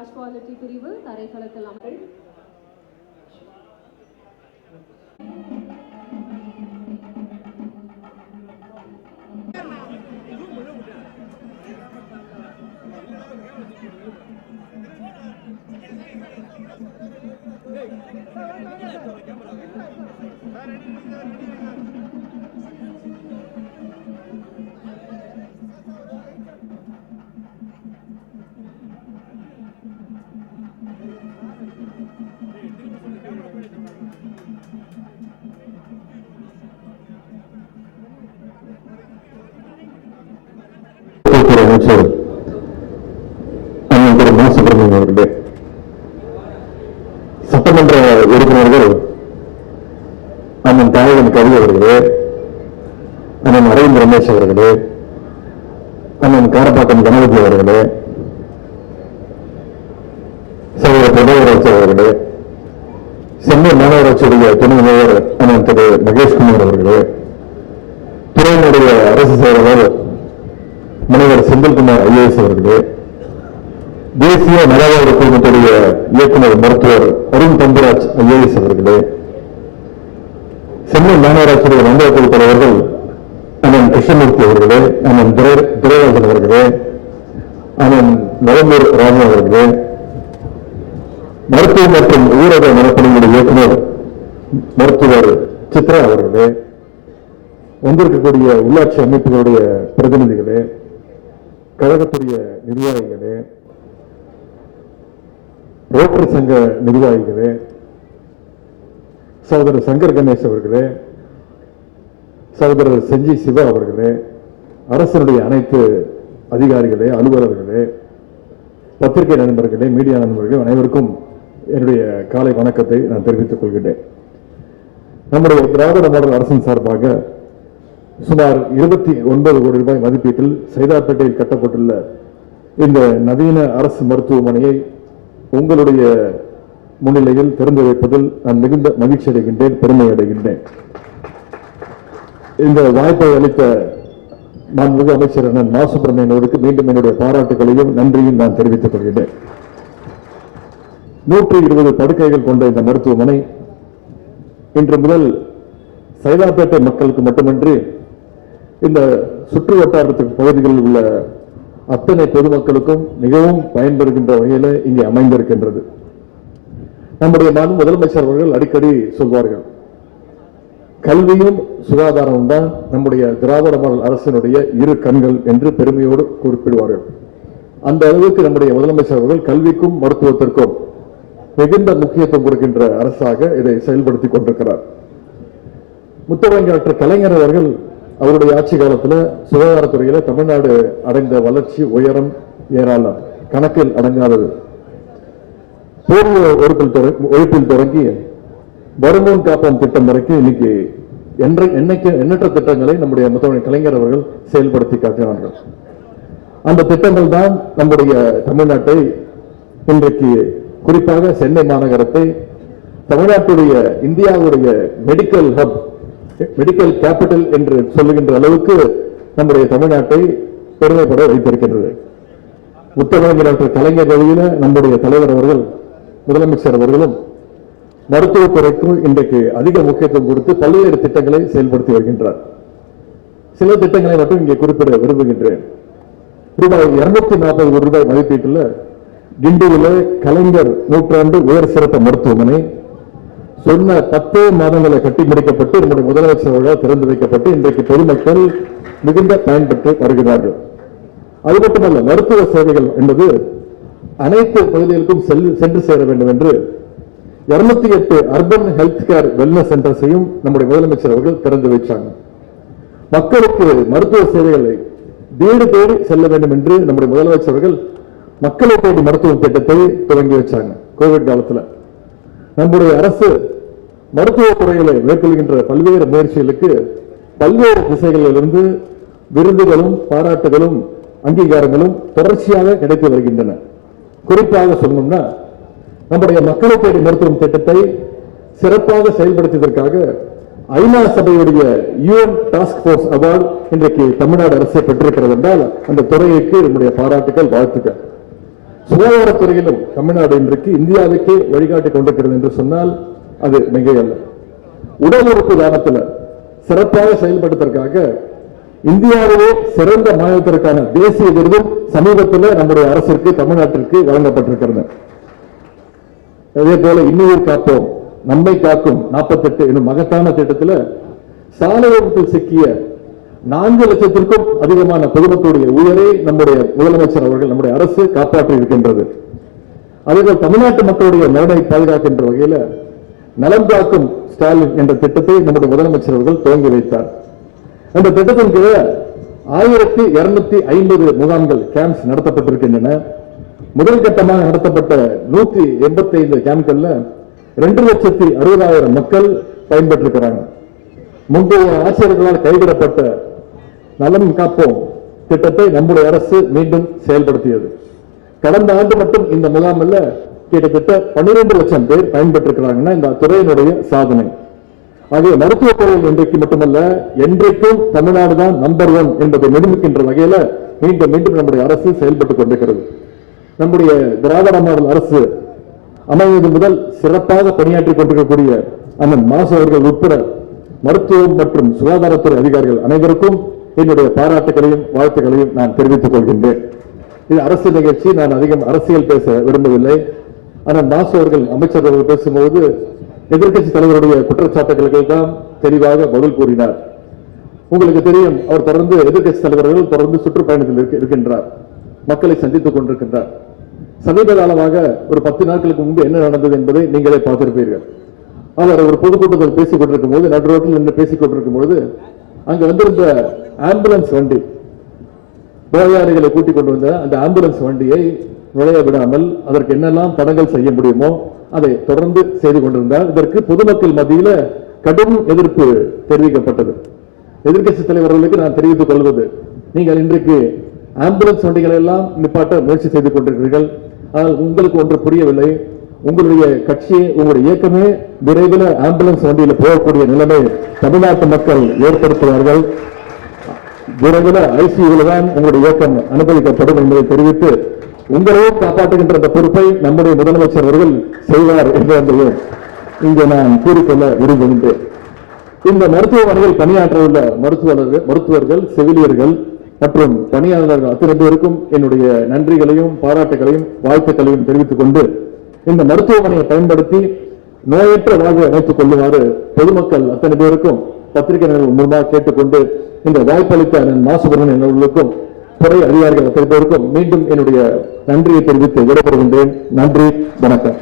Casualty பிரிவு தரைக்களத்தில் அமல் அமைச்சர் அண்ணன் திரு மா அவர்களே சட்டமன்ற உறுப்பினர்கள் அண்ணன் தாயகன் கவி அவர்களே அண்ணன் அரவிந்த் ரமேஷ் அவர்களே அண்ணன் காரப்பாக்கம் கணபதி அவர்களே சகோதர பிரதமராட்சி அவர்களே சென்னை மாநகராட்சியுடைய துணை மேயர் அண்ணன் திரு மகேஷ்குமார் அவர்களே துறையினுடைய அரசு செயலாளர் முனைவர் செந்தில்குமார் ஐஏஎஸ் அவர்களே தேசிய நலவாழ்வு குழுமத்துடைய இயக்குனர் மருத்துவர் அருண் தம்புராஜ் ஐஏஎஸ் அவர்களே சென்னை மாநகராட்சியுடைய மண்டல தலைவர்கள் அண்ணன் கிருஷ்ணமூர்த்தி அவர்களே அண்ணன் துரைராஜன் அவர்களே அண்ணன் நவம்பூர் ராஜன் அவர்களே மருத்துவ மற்றும் ஊரக நலப்பணிகளுடைய இயக்குனர் மருத்துவர் சித்ரா அவர்களே வந்திருக்கக்கூடிய உள்ளாட்சி அமைப்புகளுடைய பிரதிநிதிகளே கழகத்துடைய நிர்வாகிகளே ரோட்டரி சங்க நிர்வாகிகளே சகோதரர் சங்கர் கணேஷ் அவர்களே சகோதரர் செஞ்சி சிவா அவர்களே அரசனுடைய அனைத்து அதிகாரிகளே அலுவலர்களே பத்திரிகை நண்பர்களே மீடியா நண்பர்களே அனைவருக்கும் என்னுடைய காலை வணக்கத்தை நான் தெரிவித்துக் கொள்கிறேன் நம்முடைய திராவிட மாடல் அரசின் சார்பாக சுமார் இருபத்தி ஒன்பது கோடி ரூபாய் மதிப்பீட்டில் சைதாப்பேட்டையில் கட்டப்பட்டுள்ள இந்த நவீன அரசு மருத்துவமனையை உங்களுடைய முன்னிலையில் திறந்து வைப்பதில் நான் மிகுந்த மகிழ்ச்சி அடைகின்றேன் பெருமை அடைகின்றேன். இந்த வாய்ப்பை அளித்த மாண்புமிகு அமைச்சர் அண்ணன் மா சுப்பிரமணியனவருக்கு மீண்டும் என்னுடைய பாராட்டுகளையும் நன்றியும் நான் தெரிவித்துக் கொள்கிறேன் நூற்றி இருபது படுக்கைகள் கொண்ட இந்த மருத்துவமனை இன்று முதல் சைதாப்பேட்டை மக்களுக்கு மட்டுமின்றி இந்த சுற்று வட்டாரத்துக்கு பகுதிகளில் உள்ள அத்தனை பொதுமக்களுக்கும் மிகவும் பயன்பெறுகின்ற வகையில் இங்கே அமைந்திருக்கின்றது. நம்முடைய மாநில முதலமைச்சர் அவர்கள் அடிக்கடி சொல்வார்கள். கல்வியும் சுகாதாரமும் தான் நம்முடைய திராவிட மாடல் அரசினுடைய இரு கண்கள் என்று பெருமையோடு குறிப்பிடுவார்கள். அந்த அளவுக்கு நம்முடைய முதலமைச்சர் அவர்கள் கல்விக்கும் மருத்துவத்திற்கும் மிகுந்த முக்கியத்துவம் கொடுக்கின்ற அரசாக இதை செயல்படுத்திக் கொண்டிருக்கிறார். முத்தமிழர் கலைஞர் அவர்கள் அவருடைய ஆட்சி காலத்துல சுகாதாரத்துறையில் தமிழ்நாடு அடைந்த வளர்ச்சி உயரம் ஏராளம் கணக்கில் அடங்காதது. போலியோ ஒழிப்பில் தொடங்கி ஒழிப்பில் தொடங்கி வருமுன் காப்போம் திட்டம் வரைக்கும் இன்னைக்கு என்ற எண்ணிக்கை எண்ணற்ற திட்டங்களை நம்முடைய முத்தமிழ் கலைஞர் அவர்கள் செயல்படுத்தி காட்டினார்கள். அந்த திட்டங்கள் தான் நம்முடைய தமிழ்நாட்டை இன்றைக்கு குறிப்பாக சென்னை மாநகரத்தை தமிழ்நாட்டுடைய இந்தியாவுடைய மெடிக்கல் ஹப் மெடிக்கல் கேபிட்டல் என்று சொல்லுகின்ற அளவுக்கு நம்முடைய தமிழ்நாட்டை பெருமைப்பட வைத்திருக்கின்றது. உத்தரவு டாக்டர் கலைஞர் வழியில நம்முடைய தலைவர் அவர்கள் முதலமைச்சர் அவர்களும் மருத்துவத்துறைக்கும் இன்றைக்கு அதிக முக்கியத்துவம் கொடுத்து பல்வேறு திட்டங்களை செயல்படுத்தி வருகின்றார். சில திட்டங்களை மட்டும் இங்கே குறிப்பிட விரும்புகின்றேன். ரூபாய் இருநூத்தி நாற்பது ரூபாய் மதிப்பீட்டில் கிண்டியில கலைஞர் நூற்றாண்டு உயர் சிறப்பு மருத்துவமனை சொன்ன பத்தே மாதங்களை கட்டி முடிக்கப்பட்டு நம்முடைய முதலமைச்சரவர்கள் திறந்து வைக்கப்பட்டு இன்றைக்கு பொதுமக்கள் மிகுந்த பயன்பெற்று வருகிறார்கள். அது மட்டுமல்ல மருத்துவ சேவைகள் என்பது அனைத்து பகுதிகளுக்கும் சென்று சேர வேண்டும் என்று இருநூத்தி எட்டு அர்பன் ஹெல்த் கேர் வெல்னஸ் சென்டர்ஸையும் நம்முடைய முதலமைச்சர் அவர்கள் திறந்து வைச்சாங்க மக்களுக்கு மருத்துவ சேவைகளை வீடு தேடி செல்ல வேண்டும் என்று நம்முடைய முதலமைச்சர் அவர்கள் மக்களை தேடி மருத்துவ திட்டத்தை துவங்கி வச்சாங்க கோவிட் காலத்தில். நம்முடைய அரசு மருத்துவ துறைகளை மேற்கொள்கின்ற பல்வேறு முயற்சிகளுக்கு பல்வேறு திசைகளிலிருந்து விருதுகளும் பாராட்டுகளும் அங்கீகாரங்களும் தொடர்ச்சியாக கிடைத்து வருகின்றன. குறிப்பாக சொல்லணும்னா நம்முடைய மக்களை தேடி மருத்துவம் திட்டத்தை சிறப்பாக செயல்படுத்தியதற்காக ஐநா சபையுடைய யுஎன் டாஸ்க் போர்ஸ் அவார்டு இன்றைக்கு தமிழ்நாடு அரசு பெற்றிருக்கிறது என்றால் அந்த துறைக்கு நம்முடைய பாராட்டுகள் வாழ்த்துக்கள். சுகாதாரத்துறையிலும் தமிழ்நாடு இன்றைக்கு இந்தியாவுக்கே வழிகாட்டி கொண்டிருக்கிறது என்று சொன்னால் அது மிகையல்ல. உடல் உறுப்பு தானத்தில் சிறப்பாக செயல்படுவதற்காக இந்தியாவிலே சிறந்த மாநிலத்திற்கான தேசிய விருதும் சமீபத்தில் நம்முடைய அரசிற்கு தமிழ்நாட்டிற்கு வழங்கப்பட்டிருக்கிறது. அதே போல இன்னுயிர் காப்போம் நம்மை காக்கும் 48 எனும் மகத்தான திட்டத்தில் சாலை விபத்தில் சிக்கிய நான்கு லட்சத்திற்கும் அதிகமான பொதுமக்களுடைய உயிரை நம்முடைய முதலமைச்சர் அவர்கள் நம்முடைய அரசு காப்பாற்றி இருக்கின்றது அதேபோல் தமிழ்நாட்டு மக்களுடைய நலனை பாதுகாக்கின்ற வகையில நலம் காக்கும் ஸ்டாலின் என்ற திட்டத்தை நம்முடைய முதலமைச்சர் அவர்கள் துவங்கி வைத்தார். அந்த திட்டத்தின் கீழ ஆயிரத்தி இருநூத்தி ஐம்பது முகாம்கள் கேம்ப்ஸ் நடத்தப்பட்டிருக்கின்றன. முதல் கட்டமாக நடத்தப்பட்ட நூத்தி எண்பத்தி ஐந்து கேம்ப்கள்ல ரெண்டு லட்சத்தி அறுபதாயிரம் மக்கள் பயன்பெற்றிருக்கிறாங்க. முந்தைய ஆசிரியர்களால் கைவிடப்பட்ட நலம் காப்போம். திட்டத்தை நம்முடைய அரசு மீண்டும் செயல்படுத்தியது. கடந்த ஆண்டு மட்டும் இந்த முகாமில் கிட்டத்தட்ட 12 லட்சம் பேர் பயன்பெற்றிருக்கிறாங்கன்னா இந்த துறையினுடைய சாதனை. ஆகிய மருத்துவ துறையில் இன்றைக்கு மட்டுமல்ல என்றைக்கும் தமிழ்நாடு தான் நம்பர் ஒன் என்பதை நிரூபிக்கின்ற வகையில மீண்டும் மீண்டும் நம்முடைய அரசு செயல்பட்டுக் கொண்டிருக்கிறது. நம்முடைய திராவிட மாடல் அரசு அமைவது முதல் சிறப்பாக பணியாற்றிக் கொண்டிருக்கக்கூடிய அண்ணன் மாசு அவர்கள் உட்பட மருத்துவம் மற்றும் சுகாதாரத்துறை அதிகாரிகள் அனைவருக்கும் என்னுடைய பாராட்டுகளையும் வாழ்த்துக்களையும் நான் தெரிவித்துக் கொள்கின்றேன். இது அரசு நிகழ்ச்சி. நான் அதிகம் அரசியல் பேச விரும்பவில்லை. ஆனால் மாசு அவர்கள் அமைச்சர் அவர்கள் பேசும்போது எதிர்கட்சி தலைவருடைய குற்றச்சாட்டுகளுக்கு தான் தெளிவாக பதில் கூறினார். உங்களுக்கு தெரியும் அவர் தொடர்ந்து எதிர்கட்சி தலைவர்கள் தொடர்ந்து சுற்றுப்பயணத்தில் இருக்கின்றார். மக்களை சந்தித்துக் கொண்டிருக்கின்றார். சமீப காலமாக ஒரு பத்து நாட்களுக்கு முன்பு என்ன நடந்தது என்பதை நீங்களே பார்த்திருப்பீர்கள். அவர் ஒரு பொதுக்கூட்டத்தில் பேசிக் கொண்டிருக்கும் போது நடு ரோட்டில் நின்று பேசிக் கொண்டிருக்கும் போது அங்க வந்திருந்த ஆம்புலன்ஸ் வண்டி. நோயாளிகளை கூட்டிக் கொண்டு வந்த அந்த ஆம்புலன்ஸ் வண்டியை நுழைய விடாமல் அதற்கு என்னெல்லாம் தடங்கள் செய்ய முடியுமோ அதை தொடர்ந்து செய்து கொண்டிருந்தார். இதற்கு பொதுமக்கள் மத்தியில கடும் எதிர்ப்பு தெரிவிக்கப்பட்டது. எதிர்க்கட்சி தலைவர்களுக்கு நான் தெரிவித்துக் கொள்வது நீங்கள் இன்றைக்கு ஆம்புலன்ஸ் வண்டிகளை எல்லாம் நிப்பாட்ட முயற்சி செய்து கொண்டிருக்கிறீர்கள். ஆனால் உங்களுக்கு ஒன்று புரியவில்லை. உங்களுடைய கட்சி உங்களுடைய இயக்கமே விரைவில் ஆம்புலன்ஸ் வண்டியில் போகக்கூடிய நிலைமை தமிழ்நாட்டு மக்கள் ஏற்படுத்துவார்கள். விரைவில் ஐசியூவில் தான் உங்களுடைய இயக்கம் அனுமதிக்கப்படும் என்பதை தெரிவித்து உங்களையும் காப்பாற்றுகின்ற அந்த பொறுப்பை நம்முடைய முதலமைச்சர் அவர்கள் செய்வார் என்பதையும் இங்கே நான் கூறிக்கொள்ள விரும்புகின்றேன். இந்த மருத்துவமனையில் பணியாற்றவுள்ள மருத்துவர்கள் மருத்துவர்கள் செவிலியர்கள் மற்றும் பணியாளர்கள் அத்தனை என்னுடைய நன்றிகளையும் பாராட்டுகளையும் வாழ்த்துக்களையும் தெரிவித்துக் கொண்டு இந்த மருத்துவமனையை பயன்படுத்தி நோயற்ற வாழ்வை அமைத்துக் கொள்ளுமாறு பொதுமக்கள் அத்தனை பேருக்கும் பத்திரிகை மூலமாக கேட்டுக்கொண்டு இந்த வாய்ப்பளித்த அண்ணன் மா சுப்பிரமணியன் அவர்களுக்கும் துறை அதிகாரிகள் அத்தனை பேருக்கும் மீண்டும் என்னுடைய நன்றியை தெரிவித்து விடைபெறுகின்றேன். நன்றி வணக்கம்.